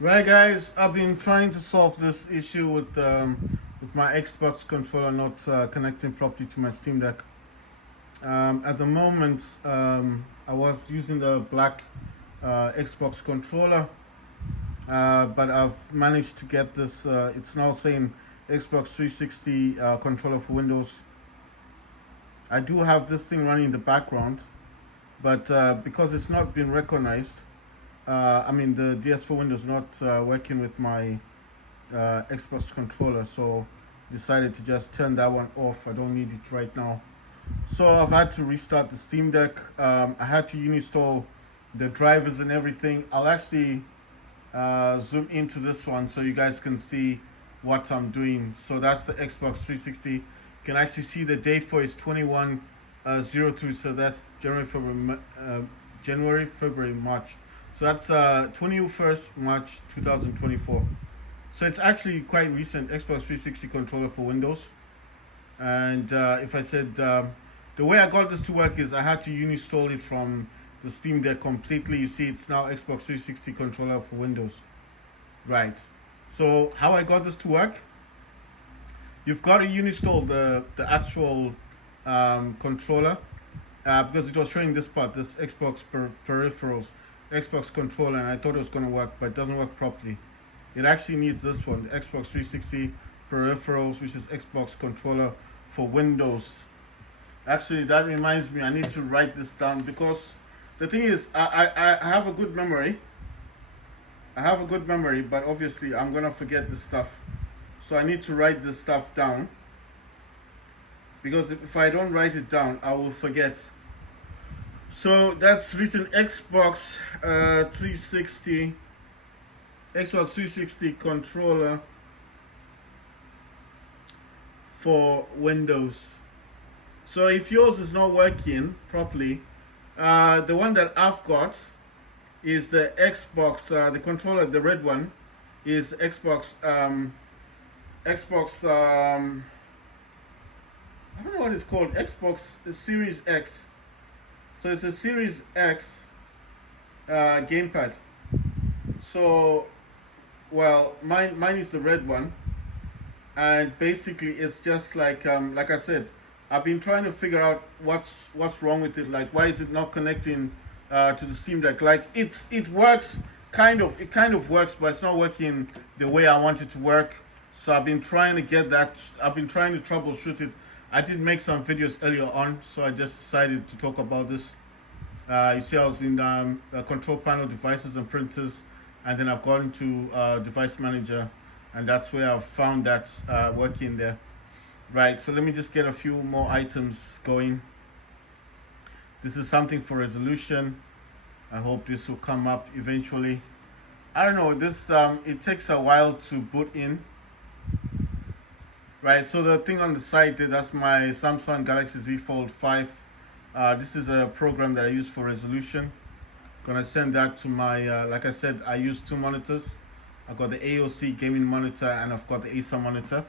Right, guys, I've been trying to solve this issue with my Xbox controller not connecting properly to my Steam Deck. At the moment, I was using the black Xbox controller, but I've managed to get this. It's now saying Xbox 360 controller for Windows. I do have this thing running in the background, but because it's not been recognized, the DS4 Windows not working with my Xbox controller, so decided to just turn that one off. I don't need it right now. So I've had to restart the Steam Deck. I had to uninstall the drivers and everything. I'll actually zoom into this one so you guys can see what I'm doing. So that's the Xbox 360. You can actually see the date for it's 21/02. So that's January, February, March. So that's 21st March 2024. So it's actually quite recent. Xbox 360 controller for Windows. And if I said the way I got this to work is I had to uninstall it from the Steam Deck completely. You see, it's now Xbox 360 controller for Windows. Right. So how I got this to work? You've got to uninstall the actual controller because it was showing this part, this Xbox peripherals, Xbox controller, and I thought it was going to work, but it doesn't work properly. It actually needs this one, the Xbox 360 peripherals, which is Xbox controller for Windows. Actually, that reminds me, I need to write this down because the thing is, I have a good memory. I have a good memory, but obviously I'm gonna forget this stuff. So I need to write this stuff down because if I don't write it down, I will forget. So that's written Xbox 360, Xbox 360 controller for Windows. So if yours is not working properly, the one that I've got is the Xbox, the controller, the red one, is Xbox, Xbox, I don't know what it's called, Xbox Series X. So it's a Series X gamepad. So, well, mine is the red one, and basically it's just like I said, I've been trying to figure out what's wrong with it. Like, why is it not connecting to the Steam Deck? Like, it works it kind of works, but it's not working the way I want it to work. So I've been trying to get that. I've been trying to troubleshoot it. I did make some videos earlier on, so I just decided to talk about this. You see, I was in control panel, devices and printers, and then I've gone to device manager, and that's where I've found that working there. Right, so let me just get a few more items going. This is something for resolution. I hope this will come up eventually. I don't know, this it takes a while to boot in. Right, so the thing on the side there, that's my Samsung Galaxy Z Fold 5. This is a program that I use for resolution. Gonna send that to my, like I said, I use two monitors. I've got the AOC gaming monitor and I've got the Acer monitor.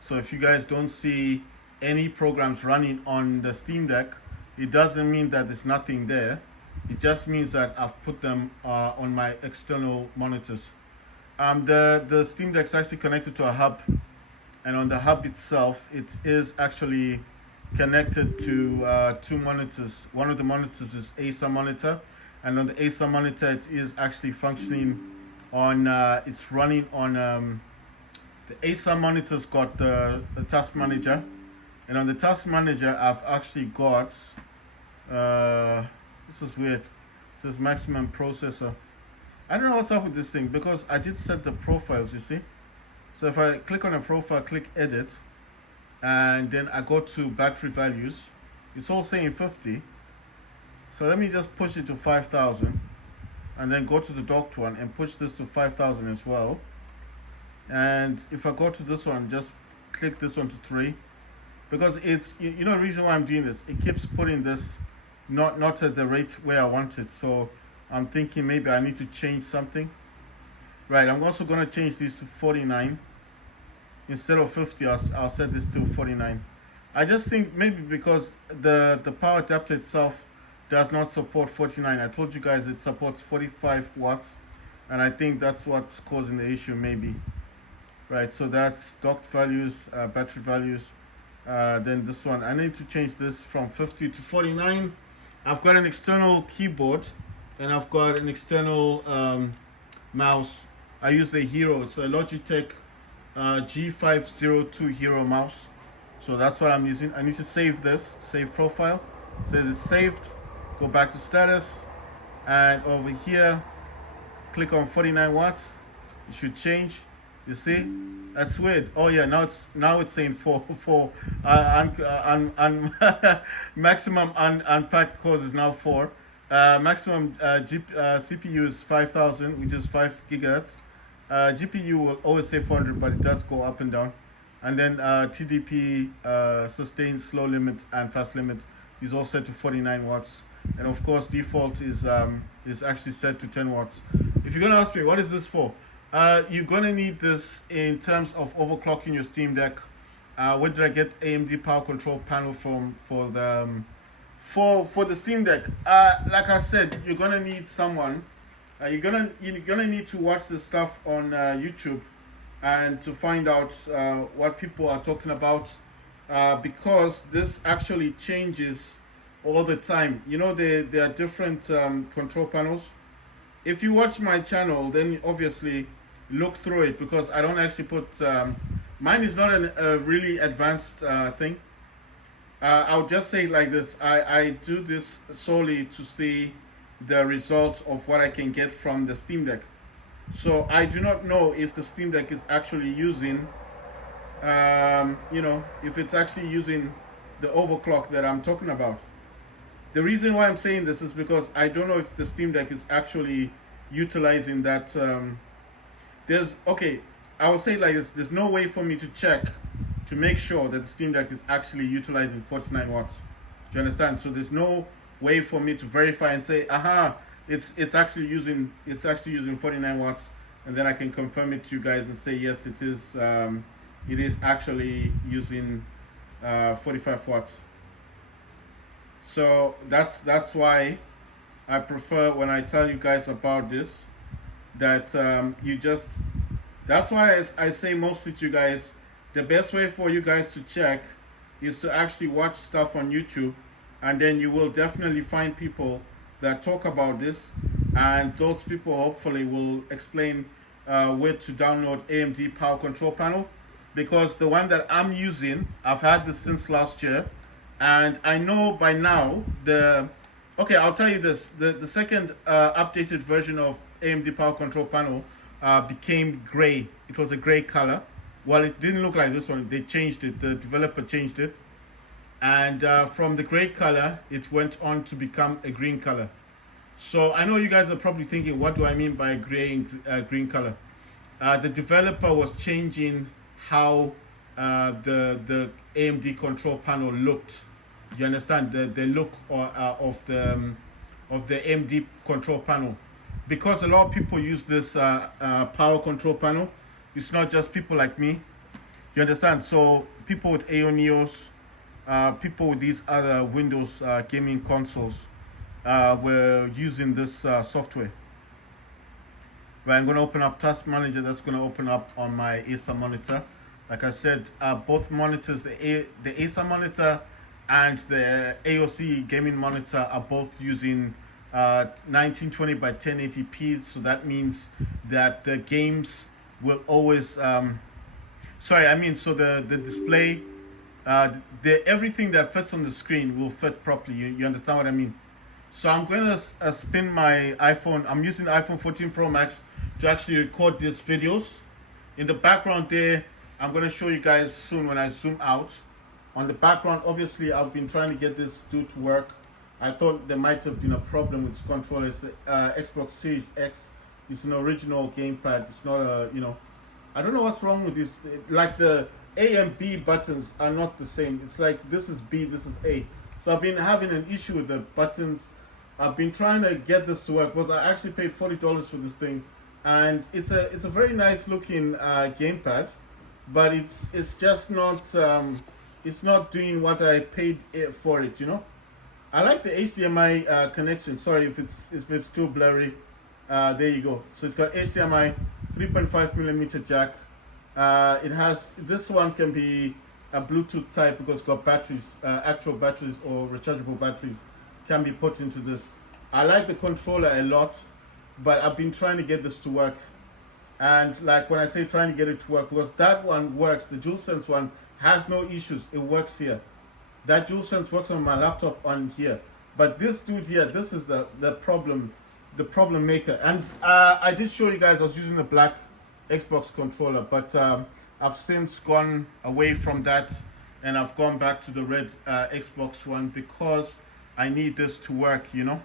So if you guys don't see any programs running on the Steam Deck, it doesn't mean that there's nothing there. It just means that I've put them on my external monitors. The Steam Deck is actually connected to a hub, and on the hub itself, it is actually connected to two monitors. One of the monitors is Acer monitor, and on the Acer monitor, it is actually functioning on. It's running on. The Acer monitor's got the task manager, and on the task manager, I've actually got. This is weird. It says maximum processor. I don't know what's up with this thing because I did set the profiles. You see. So if I click on a profile, click edit, and then I go to battery values, it's all saying 50. So let me just push it to 5,000, and then go to the docked one and push this to 5,000 as well. And if I go to this one, just click this one to 3, because it's, you know the reason why I'm doing this, it keeps putting this not at the rate where I want it. So I'm thinking maybe I need to change something. Right, I'm also going to change this to 49. Instead of 50, I'll set this to 49. I just think maybe because the power adapter itself does not support 49. I told you guys it supports 45 watts. and I think that's what's causing the issue maybe. Right, so that's docked values, battery values. Then this one, I need to change this from 50 to 49. I've got an external keyboard and I've got an external mouse. I use the Hero. It's a Logitech G502 Hero mouse. So that's what I'm using. I need to save this, save profile. It says it's saved. Go back to status, and over here, click on 49 watts. It should change. You see, that's weird. Oh yeah, now it's saying four. Maximum unpacked cores is now 4. Maximum CPU is 5,000, which is 5 gigahertz. GPU will always say 400, but it does go up and down. And then TDP, sustained slow limit and fast limit is all set to 49 watts. And of course, default is actually set to 10 watts. If you're gonna ask me, what is this for? You're gonna need this in terms of overclocking your Steam Deck. Where did I get AMD power control panel from for the Steam Deck? Like I said, you're gonna need someone. You're gonna need to watch this stuff on YouTube and to find out what people are talking about, because this actually changes all the time. You know, there are different control panels. If you watch my channel, then obviously look through it, because I don't actually put mine is not a really advanced thing. I'll just say it like this: I do this solely to see the results of what I can get from the Steam Deck. So I do not know if the Steam Deck is actually using if it's actually using the overclock that I'm talking about. The reason why I'm saying this is because I don't know if the Steam Deck is actually utilizing that. I will say it like this: there's no way for me to check to make sure that the Steam Deck is actually utilizing 49 watts. Do you understand? So there's no way for me to verify and say, aha, it's actually using 49 watts, and then I can confirm it to you guys and say yes, it is actually using 45 watts. So that's why I prefer, when I tell you guys about this, that that's why I say mostly to you guys, the best way for you guys to check is to actually watch stuff on YouTube, and then you will definitely find people that talk about this, and those people hopefully will explain where to download AMD power control panel, because the one that I'm using, I've had this since last year, and I know by now I'll tell you this: the second updated version of AMD power control panel became gray. It was a gray color. Well, it didn't look like this one. They changed it. The developer changed it, and from the gray color, it went on to become a green color. So I know you guys are probably thinking, what do I mean by gray and green color? The developer was changing how the AMD control panel looked. You understand the look of the AMD control panel, because a lot of people use this power control panel. It's not just people like me. You understand? So people with Aeonios, people with these other Windows gaming consoles were using this software. Right, I'm going to open up Task Manager. That's going to open up on my Acer monitor. Like I said, both monitors, the Acer monitor and the AOC gaming monitor, are both using 1920 by 1080p. So that means that the games will always so the display, everything that fits on the screen will fit properly. You understand what I mean? So I'm going to spin my iPhone. I'm using the iPhone 14 Pro Max to actually record these videos. In the background there, I'm going to show you guys soon when I zoom out. On the background, obviously, I've been trying to get this dude to work. I thought there might have been a problem with this controller. It's Xbox Series X. It's an original gamepad. It's not I don't know what's wrong with this. Like the A and B buttons are not the same. It's like this is B, this is A. So I've been having an issue with the buttons. I've been trying to get this to work, because I actually paid $40 for this thing, and it's a very nice looking gamepad, but it's just not it's not doing what I paid for it. I like the HDMI connection. Sorry if it's too blurry. There you go. So it's got HDMI, 3.5 millimeter jack. It has, this one can be a Bluetooth type because it's got batteries, actual batteries or rechargeable batteries can be put into this. I like the controller a lot, but I've been trying to get this to work. And like when I say trying to get it to work, because that one works, the DualSense one has no issues. It works here. That DualSense works on my laptop on here. But this dude here, this is the problem maker. And I did show you guys I was using the black Xbox controller, but I've since gone away from that and I've gone back to the red Xbox one because I need this to work, you know.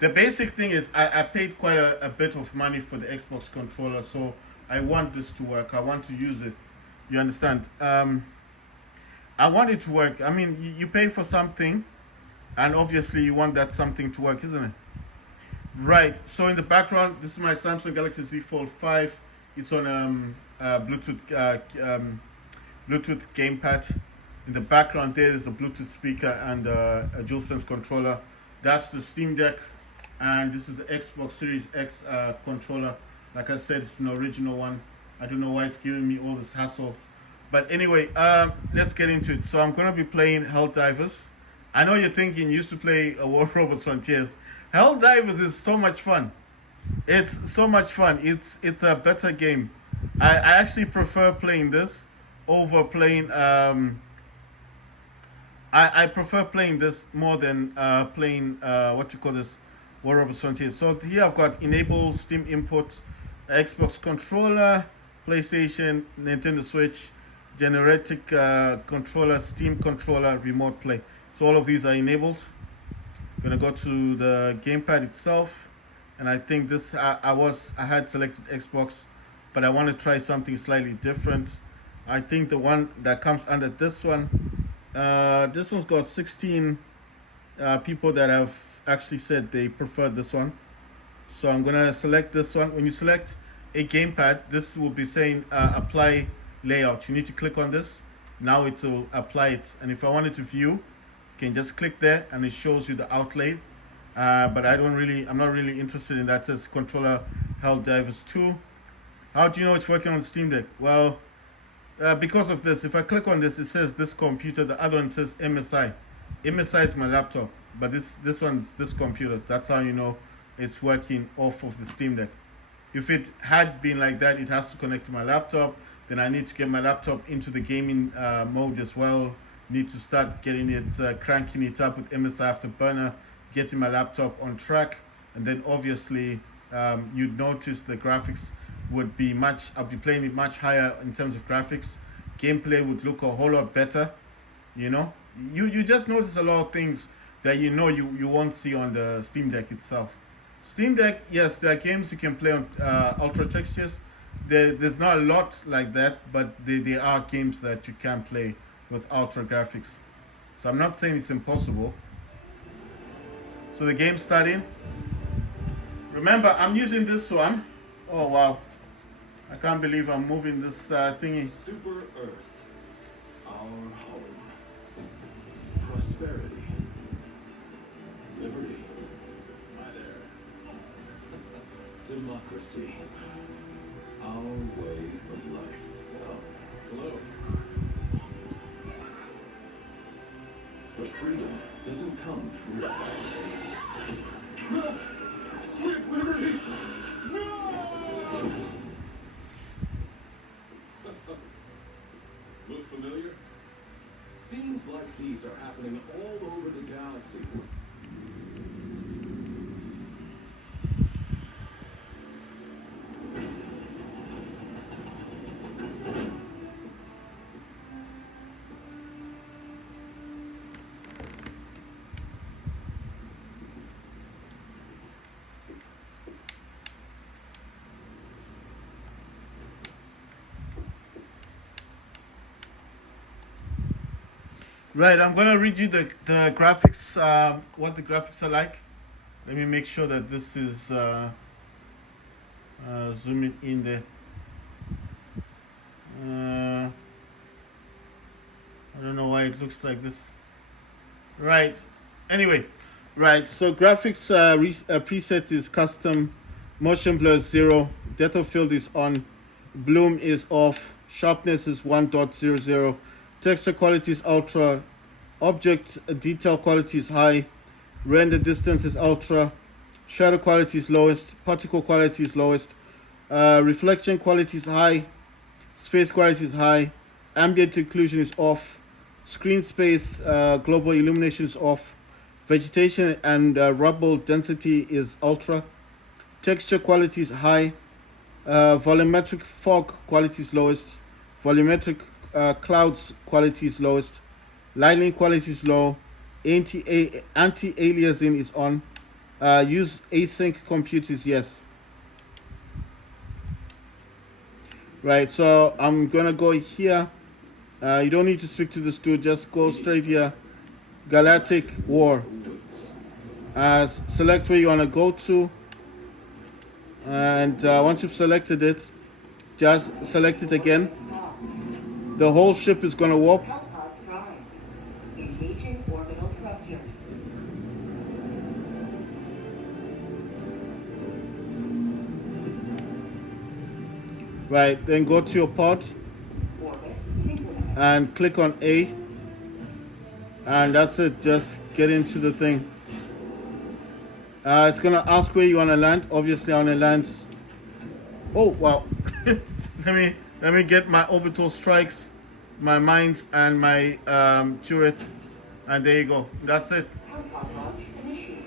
The basic thing is I paid quite a bit of money for the Xbox controller, so I want this to work. I want to use it. You understand? I want it to work. I mean, you pay for something, and obviously you want that something to work, isn't it? Right. So in the background, this is my Samsung Galaxy Z Fold 5. It's on Bluetooth Bluetooth gamepad. In the background there's a Bluetooth speaker and a DualSense controller. That's the Steam Deck, and this is the Xbox Series X controller. Like I said, it's an original one. I don't know why it's giving me all this hassle. But anyway, let's get into it. So I'm going to be playing Helldivers. I know you're thinking you used to play War Robots Frontiers. Helldivers is so much fun. It's so much fun. It's a better game. I actually prefer playing this over playing... I prefer playing this more than playing, War Robots Frontiers. So here I've got enable Steam input, Xbox controller, PlayStation, Nintendo Switch, generic controller, Steam controller, remote play. So all of these are enabled. I'm gonna go to the gamepad itself, and I think this I had selected Xbox, but I want to try something slightly different. I think the one that comes under this one, this one's got 16 people that have actually said they prefer this one. So I'm gonna select this one. When you select a gamepad, this will be saying apply layout. You need to click on this. Now it will apply it. And if I wanted to view, you can just click there and it shows you the outlay. But I'm not really interested in that. It says controller Helldivers 2. How do you know it's working on Steam Deck? Well, because of this, if I click on this, it says this computer. The other one says MSI. MSI is my laptop, but this one's this computer. That's how you know it's working off of the Steam Deck. If it had been like that, it has to connect to my laptop. Then I need to get my laptop into the gaming mode as well. Need to start getting it, cranking it up with MSI Afterburner, getting my laptop on track, and then obviously you'd notice the graphics would be I'll be playing it much higher in terms of graphics. Gameplay would look a whole lot better. You know, you just notice a lot of things that you won't see on the Steam Deck itself. Steam Deck, yes, there are games you can play on ultra textures. There's not a lot like that, but there are games that you can play with ultra graphics. So I'm not saying it's impossible. So the game's starting. Remember, I'm using this one. Oh wow, I can't believe I'm moving this thingy. Super Earth, our home. Prosperity. Liberty. Hi there. Democracy. Our way of life. Oh, hello. But freedom doesn't come free. No! Sweet liberty! No! Look familiar? Scenes like these are happening all over the galaxy. Right, I'm gonna read you the graphics, what the graphics are like. Let me make sure that this is zooming in there. I don't know why it looks like this. Right. Anyway, right. So graphics preset is custom Motion blur is 0. Depth of field is on. Bloom is off. Sharpness is 1.00. Texture quality is ultra. Object detail quality is high. Render distance is ultra. Shadow quality is lowest. Particle quality is lowest. Reflection quality is high. Space quality is high. Ambient occlusion is off. Screen space global illumination is off. Vegetation and rubble density is ultra. Texture quality is high. Volumetric fog quality is lowest. Volumetric clouds quality is lowest. Lighting quality is low. Anti-aliasing is on. Use async compute is yes. Right, so I'm gonna go here. You don't need to speak to this dude, just go straight here. Galactic War. Select where you wanna go to. And once you've selected it, just select it again. The whole ship is gonna warp. Engaging orbital thrusters. Right, then go to your pod Orbit synchronized. and click on A. And that's it, just get into the thing. It's gonna ask where you wanna land. Obviously I wanna land. Oh wow. let me get my orbital strikes, my mines and my turret. And there you go. That's it. Helipod launch initiated.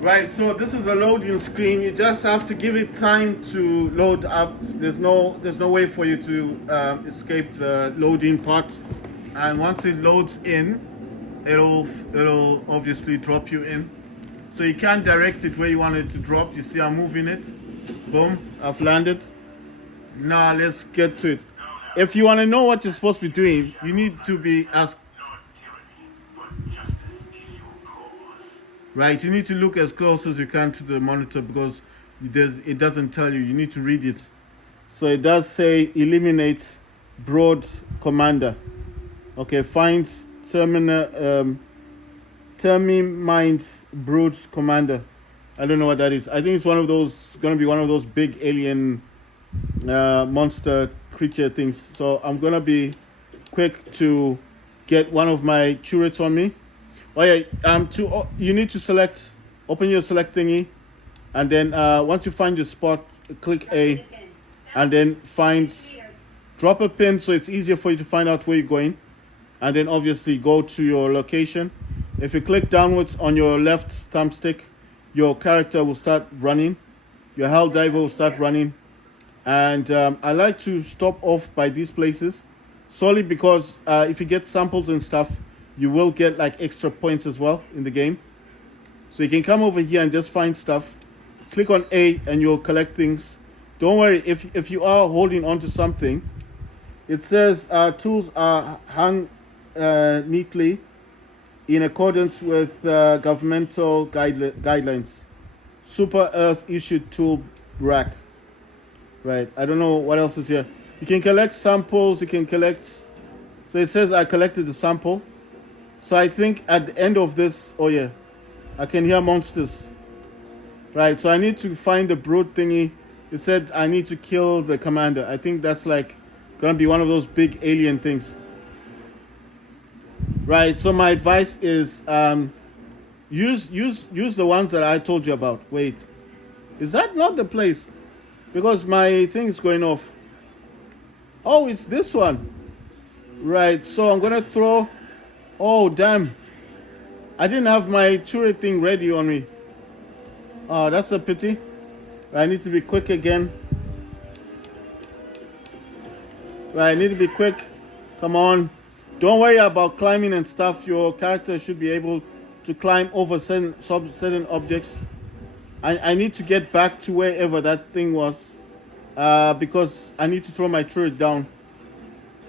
Right, so this is a loading screen. You just have to give it time to load up. There's no way for you to escape the loading part. And once it loads in, it'll obviously drop you in. So you can direct it where you want it to drop. You see I'm moving it. Boom, I've landed. Now let's get to it. If you want to know what you're supposed to be doing, you need to be as right, you need to look as close as you can to the monitor because it doesn't tell you. You need to read it. So it does say eliminate broad commander. Okay, find terminate broad commander. I don't know what that is. I think it's one of those, going to be one of those big alien monster creature things. So I'm going to be quick to get one of my turrets on me. Oh yeah, you need to select, open your select thingy, and then once you find your spot, click A, and then drop a pin so it's easier for you to find out where you're going, and then obviously go to your location. If you click downwards on your left thumbstick, your character will start running, your Helldiver will start running, and I like to stop off by these places, solely because if you get samples and stuff, you will get like extra points as well in the game. So you can come over here and just find stuff. Click on A and you'll collect things. Don't worry, if you are holding on to something, it says tools are hung neatly in accordance with governmental guidelines. Super Earth issued tool rack. Right, I don't know what else is here. You can collect samples, you can collect. So it says I collected the sample. So I think at the end of this, oh yeah, I can hear monsters. Right, so I need to find the brood thingy. It said I need to kill the commander. I think that's like gonna be one of those big alien things. Right, so my advice is use the ones that I told you about. Wait, is that not the place? Because my thing is going off. Oh, it's this one. Right, so I'm gonna throw. Oh, damn. I didn't have my turret thing ready on me. Oh, that's a pity. I need to be quick again. Right, I need to be quick. Come on. Don't worry about climbing and stuff. Your character should be able to climb over certain objects. I need to get back to wherever that thing was, because I need to throw my turret down.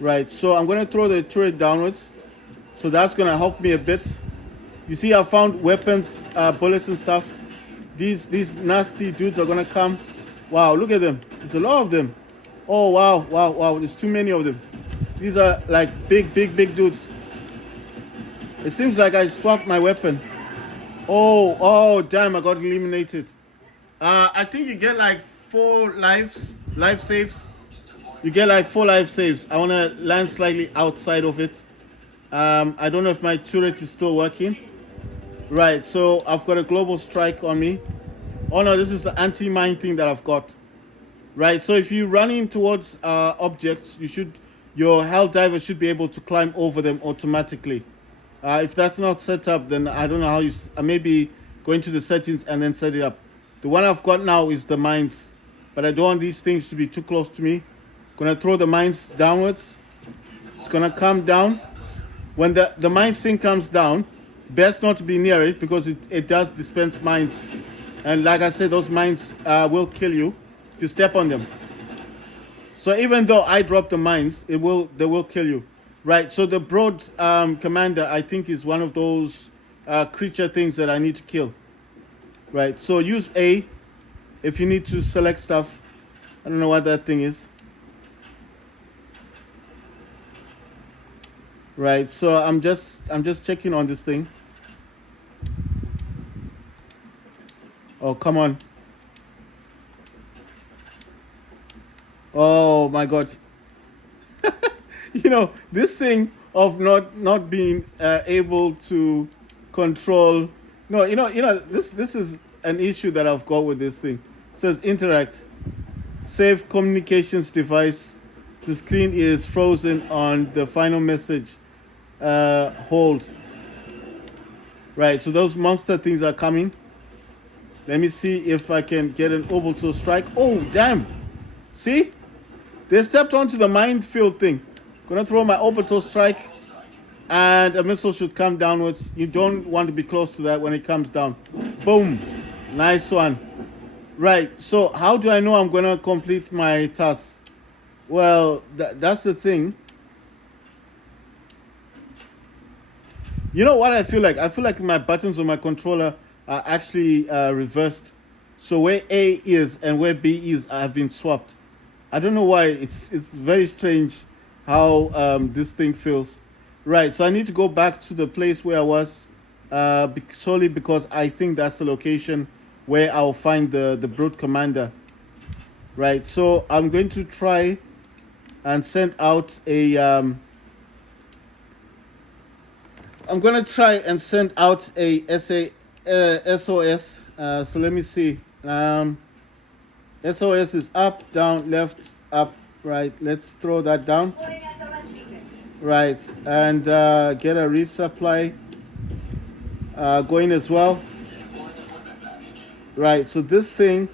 Right, so I'm going to throw the turret downwards. So that's going to help me a bit. You see, I found weapons, bullets and stuff. These nasty dudes are going to come. Wow, look at them. There's a lot of them. Oh, wow. There's too many of them. These are like big dudes. It seems like I swapped my weapon. Oh, damn, I got eliminated. I think you get like 4 life saves. You get like 4 life saves. I want to land slightly outside of it. I don't know if my turret is still working. Right, so I've got a global strike on me. Oh no, this is the anti-mine thing that I've got. Right, so if you're running towards objects, your Helldiver should be able to climb over them automatically. If that's not set up, then I don't know how you... maybe go into the settings and then set it up. The one I've got now is the mines. But I don't want these things to be too close to me. Gonna throw the mines downwards. It's gonna come down. When the mines thing comes down, best not to be near it because it does dispense mines. And like I said, those mines will kill you if you step on them. So even though I drop the mines, they will kill you. Right, so the broad commander, I think, is one of those creature things that I need to kill. Right, so use A if you need to select stuff. I don't know what that thing is. Right, so I'm just checking on this thing. Oh, come on. Oh my God. You know, this thing of not being able to control. No, you know this is an issue that I've got with this thing. It says interact. Save communications device. The screen is frozen on the final message. Hold. Right, so those monster things are coming. Let me see if I can get an orbital strike. Oh, damn. See? They stepped onto the minefield thing. Gonna throw my orbital strike and a missile should come downwards. You don't want to be close to that when it comes down. Boom. Nice one. Right, so how do I know I'm gonna complete my task? Well, that's the thing. You know what I feel like? I feel like my buttons on my controller are actually reversed. So where A is and where B is have been swapped. I don't know why. It's very strange how this thing feels. Right, so I need to go back to the place where I was solely because I think that's the location where I'll find the brute commander. Right, so I'm going to try and send out a... I'm going to try and send out a SOS. So let me see. SOS is up, down, left, up, right. Let's throw that down. Right, and get a resupply going as well. Right, so this thing,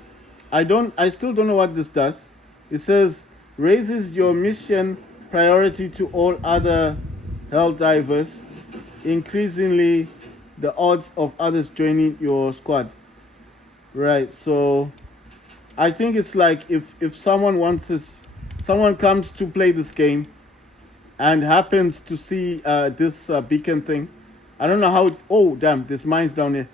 I still don't know what this does. It says raises your mission priority to all other Helldivers, increasingly the odds of others joining your squad. Right, so I think it's like if someone someone comes to play this game and happens to see this beacon thing. I don't know how oh damn, there's mines down here.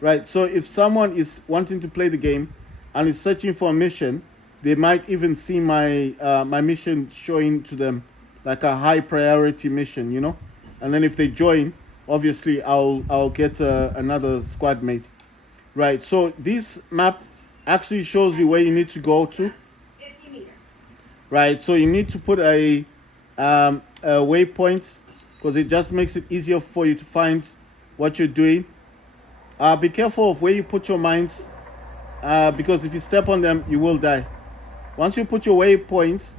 Right, so if someone is wanting to play the game and is searching for a mission, they might even see my my mission showing to them like a high priority mission, you know. And then if they join, obviously I'll get another squad mate. Right, so this map actually shows you where you need to go to. 50 meters. Right, so you need to put a waypoint because it just makes it easier for you to find what you're doing. Be careful of where you put your mines because if you step on them, you will die. Once you put your waypoint,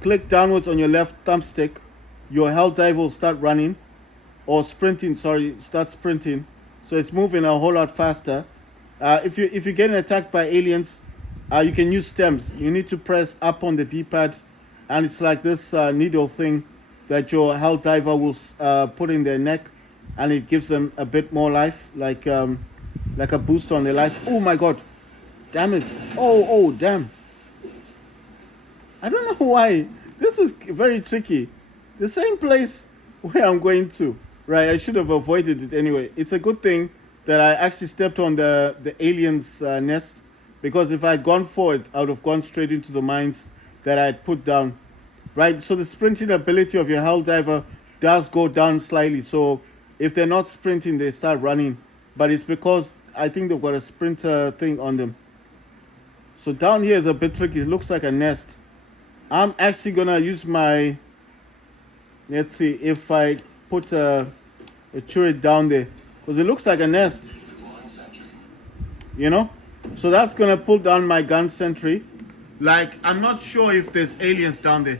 click downwards on your left thumbstick. Your Helldiver will start running or sprinting. Start sprinting. So it's moving a whole lot faster. If you're getting attacked by aliens, you can use stems. You need to press up on the D-pad, and it's like this needle thing that your Helldiver will put in their neck, and it gives them a bit more life. Like like a boost on their life. Oh my god. Damn it. Oh, damn. I don't know why. This is very tricky. The same place where I'm going to. Right, I should have avoided it anyway. It's a good thing that I actually stepped on the alien's nest, because if I had gone forward, I would have gone straight into the mines that I had put down. Right, so the sprinting ability of your Helldiver does go down slightly. So if they're not sprinting, they start running. But it's because I think they've got a sprinter thing on them. So down here is a bit tricky. It looks like a nest. I'm actually going to use my... Let's see if I put a turret down there, because it looks like a nest, you know. So that's gonna pull down my gun sentry. Like, I'm not sure if there's aliens down there.